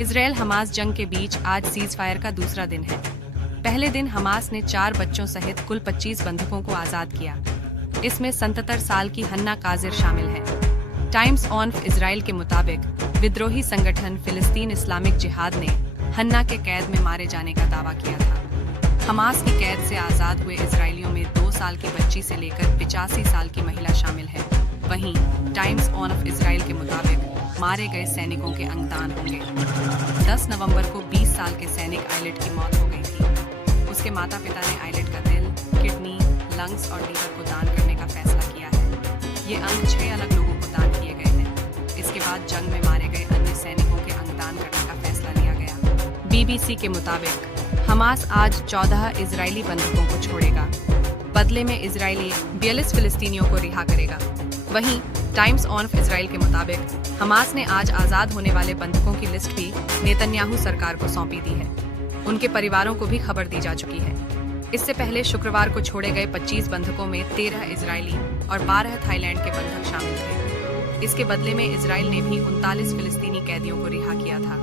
Israel Hamas जंग के बीच आज सीज फायर का दूसरा दिन है। पहले दिन हमास ने 4 बच्चों सहित कुल 25 बंधकों को आजाद किया। इसमें 77 साल की हन्ना काजिर शामिल है। टाइम्स ऑफ इजराइल के मुताबिक विद्रोही संगठन फिलिस्तीन इस्लामिक जिहाद ने हन्ना के कैद में मारे जाने का दावा किया था। हमास की कैद से आजाद हुए इजरायलियों में 2 साल की बच्ची से लेकर 85 साल की महिला शामिल है। वहीं टाइम्स ऑफ इजराइल के मुताबिक मारे गए सैनिकों के अंगदान होंगे। 10 नवंबर को 20 साल के सैनिक आइलेट की मौत हो गई थी। उसके माता पिता ने आइलेट का दिल, किडनी, लंग्स और लीवर को दान करने का फैसला किया है। ये अंग 6 अलग लोगों को दान किए गए हैं। इसके बाद जंग में मारे गए अन्य सैनिकों के अंगदान करने का फैसला लिया गया। BBC के मुताबिक हमास आज 14 इजरायली बंधकों को छोड़ेगा। बदले में इजरायली 42 फिलिस्तीनियों को रिहा करेगा। वहीं टाइम्स ऑफ इजराइल के मुताबिक हमास ने आज आजाद होने वाले बंधकों की लिस्ट भी नेतन्याहू सरकार को सौंपी दी है। उनके परिवारों को भी खबर दी जा चुकी है। इससे पहले शुक्रवार को छोड़े गए 25 बंधकों में 13 इजरायली और 12 थाईलैंड के बंधक शामिल थे। इसके बदले में इजराइल ने भी 39 फिलिस्तीनी कैदियों को रिहा किया था।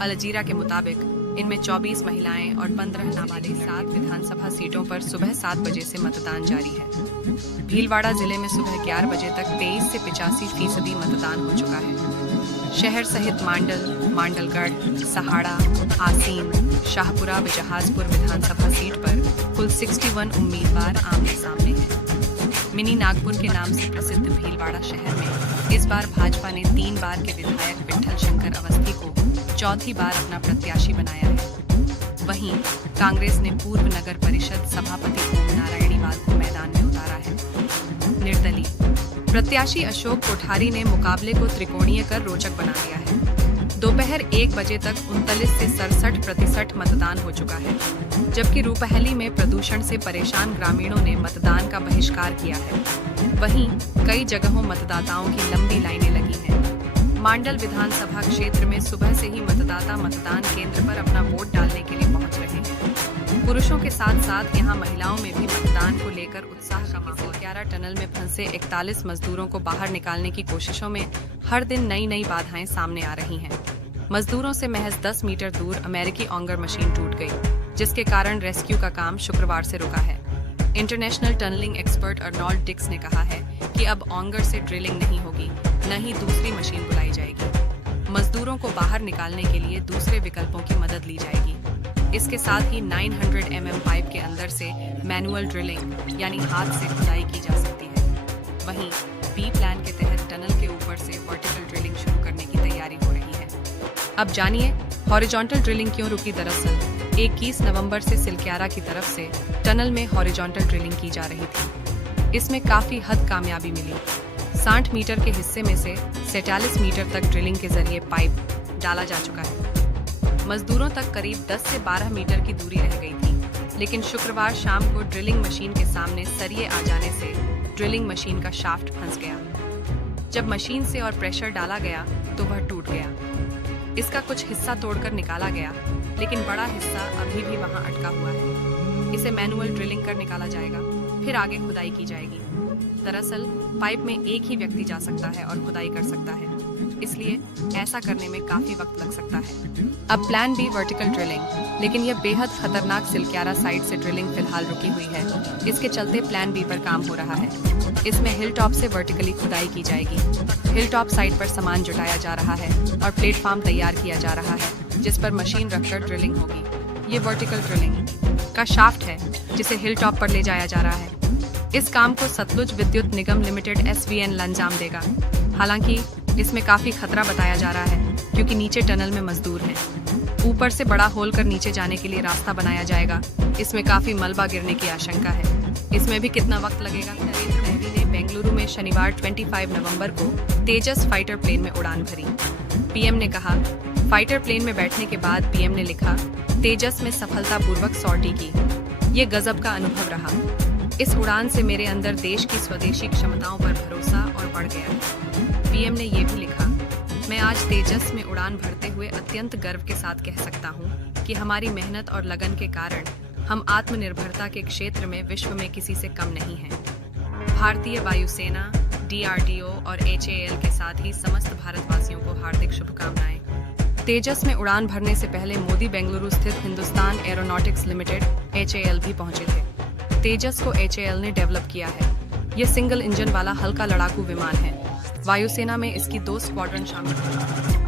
अल जजीरा के मुताबिक इनमें 24 महिलाएं और 15 नाबालिग 7 विधानसभा सीटों पर सुबह 7 बजे से मतदान जारी है। भीलवाड़ा जिले में सुबह 11 बजे तक 23 से 85% मतदान हो चुका है। शहर सहित मांडल, मांडलगढ़, सहाड़ा, हासीन, शाहपुरा व जहाजपुर विधानसभा सीट पर कुल 61 उम्मीदवार आमने सामने हैं। मिनी नागपुर के नाम से प्रसिद्ध भीलवाड़ा शहर में इस बार भाजपा ने 3 बार के विधायक विट्ठल शंकर अवस्थी को चौथी बार अपना प्रत्याशी बनाया है। वहीं कांग्रेस ने पूर्व नगर परिषद सभापति ओम नारायणीवाल को मैदान में उतारा है। निर्दलीय प्रत्याशी अशोक कोठारी ने मुकाबले को त्रिकोणीय कर रोचक बना दिया है। दोपहर 1 बजे तक 39 से 67% मतदान हो चुका है, जबकि रूपहली में प्रदूषण से परेशान ग्रामीणों ने मतदान का बहिष्कार किया है। वहीं कई जगहों मतदाताओं की लंबी लाइनें लगी हैं। मांडल विधानसभा क्षेत्र में सुबह से ही मतदाता मतदान केंद्र पर अपना वोट डालने के लिए पहुंच रहे हैं। पुरुषों के साथ साथ यहां महिलाओं में भी मतदान को लेकर उत्साह का माहौल। 11 टनल में फंसे 41 मजदूरों को बाहर निकालने की कोशिशों में हर दिन नई बाधाएं सामने आ रही हैं। मजदूरों से महज 10 मीटर दूर अमेरिकी ऑन्गर मशीन टूट गई, जिसके कारण रेस्क्यू का काम शुक्रवार से रुका है। International tunnelling expert Arnold Dix ने कहा है कि अब ऑन्गर से ड्रिलिंग नहीं होगी, न ही दूसरी मशीन बुलाई जाएगी। मजदूरों को बाहर निकालने के लिए दूसरे विकल्पों की मदद ली जाएगी। इसके साथ ही 900 mm पाइप के अंदर से मैनुअल ड्रिलिंग यानी हाथ से खुदाई की जा सकती है। वहीं बी प्लान के तहत टनल के ऊपर से वर्टिकल ड्रिलिंग शुरू करने की तैयारी हो रही है। अब जानिए हॉरिजॉन्टल ड्रिलिंग क्यों रुकी। दरअसल 21 नवंबर से सिलक्यारा की तरफ से टनल में हॉरिजॉन्टल ड्रिलिंग की जा रही थी। इसमें काफी हद कामयाबी मिली। 60 मीटर के हिस्से में से 47 मीटर तक ड्रिलिंग के जरिए पाइप डाला जा चुका है। मजदूरों तक करीब 10 से 12 मीटर की दूरी रह गई थी, लेकिन शुक्रवार शाम को ड्रिलिंग मशीन के सामने सरिये आ जाने से ड्रिलिंग मशीन का शाफ्ट फंस गया। जब मशीन से और प्रेशर डाला गया तो वह टूट गया। इसका कुछ हिस्सा तोड़कर निकाला गया, लेकिन बड़ा हिस्सा अभी भी वहां अटका हुआ है। इसे मैनुअल ड्रिलिंग कर निकाला जाएगा, फिर आगे खुदाई की जाएगी। दरअसल पाइप में एक ही व्यक्ति जा सकता है और खुदाई कर सकता है, इसलिए ऐसा करने में काफी वक्त लग सकता है। अब प्लान बी वर्टिकल ड्रिलिंग, लेकिन यह बेहद खतरनाक सिलक्यारा साइड से ड्रिलिंग फिलहाल रुकी हुई है। इसके चलते प्लान बी पर काम हो रहा है। इसमें हिल टॉप से वर्टिकली खुदाई की जाएगी। हिल टॉप साइड पर सामान जुटाया जा रहा है और प्लेटफॉर्म तैयार किया जा रहा है, जिस पर मशीन रखकर ड्रिलिंग होगी। ये वर्टिकल ड्रिलिंग का शाफ्ट है, जिसे हिल टॉप पर ले जाया जा रहा है। इस काम को सतलुज विद्युत निगम लिमिटेड SVN अंजाम देगा। हालांकि इसमें काफी खतरा बताया जा रहा है, क्योंकि नीचे टनल में मजदूर हैं। ऊपर से बड़ा होल कर नीचे जाने के लिए रास्ता बनाया जाएगा। इसमें काफी मलबा गिरने की आशंका है। इसमें भी कितना वक्त लगेगा। नरेंद्र मोदी ने बेंगलुरु में शनिवार 25 नवंबर को तेजस फाइटर प्लेन में उड़ान भरी। PM ने कहा, फाइटर प्लेन में बैठने के बाद PM ने लिखा, तेजस में सफलतापूर्वक सॉर्टी की। ये गजब का अनुभव रहा। इस उड़ान से मेरे अंदर देश की स्वदेशी क्षमताओं पर भरोसा और बढ़ गया। PM ने ये भी लिखा, मैं आज तेजस में उड़ान भरते हुए अत्यंत गर्व के साथ कह सकता हूँ कि हमारी मेहनत और लगन के कारण हम आत्मनिर्भरता के क्षेत्र में विश्व में किसी से कम नहीं हैं। भारतीय वायुसेना, DRDO और HAL के साथ ही समस्त भारतवासियों को हार्दिक शुभकामनाएं। तेजस में उड़ान भरने से पहले मोदी बेंगलुरु स्थित हिंदुस्तान एरोनॉटिक्स लिमिटेड (HAL) भी पहुंचे थे। तेजस को HAL ने डेवलप किया है। ये सिंगल इंजन वाला हल्का लड़ाकू विमान है। वायुसेना में इसकी 2 स्क्वाड्रन शामिल हैं।